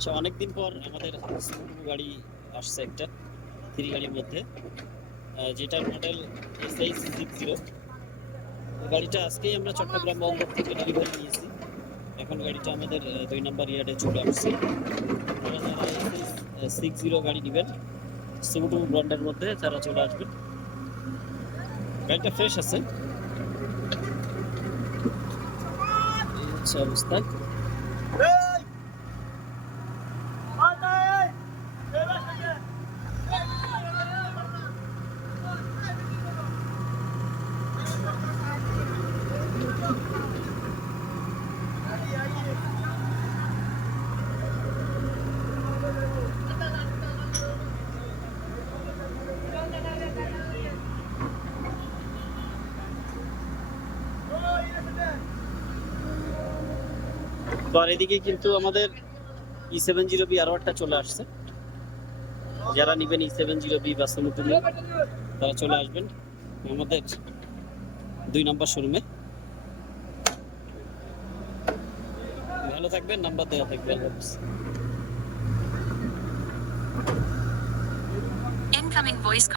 আচ্ছা, অনেকদিন পর আমাদের সুমো গাড়ি আসছে একটা 3 গাড়ির মধ্যে, যেটার মডেল SH60। গাড়িটা আজকেই আমরা চট্টগ্রাম বন্দর থেকে ডেলিভারি নিয়েছি। এখন গাড়িটা আমাদের 2 নম্বর ইয়ার্ডে চলে আসছে। আপনারা যারা SH60 গাড়ি নেবেন সুমো ব্র্যান্ডের মধ্যে তারা চলে আসবেন। গাড়িটা ফ্রেশ আছে, এই হচ্ছে অবস্থা। তো আর এদিকে কিন্তু আমাদের E70B আরো একটা চলে আসছে। যারা নিবেন E70B বা সুমো তারা চলে আসবেন আমাদের 2 নম্বর শোরুমে। ভালো থাকবেন, নাম্বার দেওয়া থাকবে। আল্লাহ হাফেজ। Incoming voice